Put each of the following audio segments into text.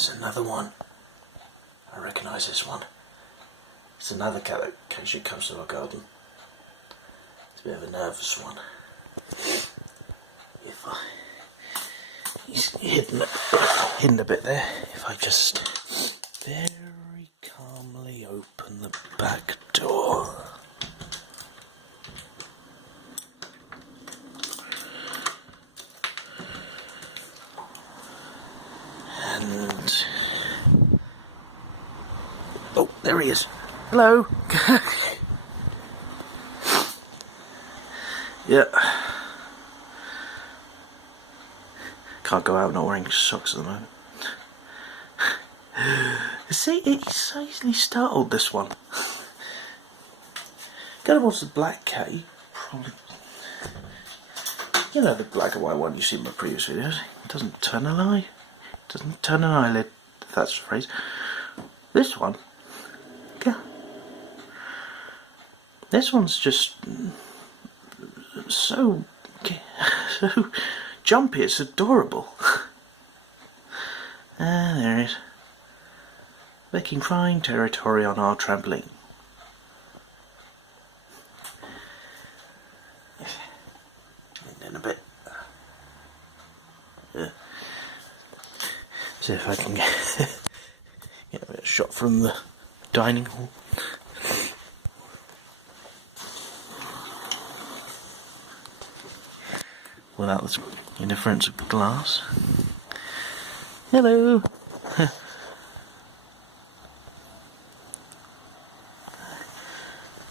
There's another one. I recognise this one. It's another cat that occasionally comes to our garden. It's a bit of a nervous one. He's hidden a bit there. If I just very calmly open the back door. And oh, there he is. Hello. Yeah. Can't go out not wearing socks at the moment. See, he's so easily startled, this one. Going towards the black cat, probably... You know, the black and white one you see in my previous videos. It doesn't turn an eye. Doesn't turn an eyelid, if that's the phrase. This one, yeah. This one's just so jumpy, it's adorable. There it is. Making fine territory on our trampoline. And then a bit. See if I can get a bit of shot from the dining hall. Without the interference of glass. Hello.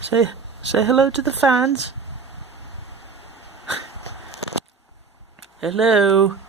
Say hello to the fans. Hello.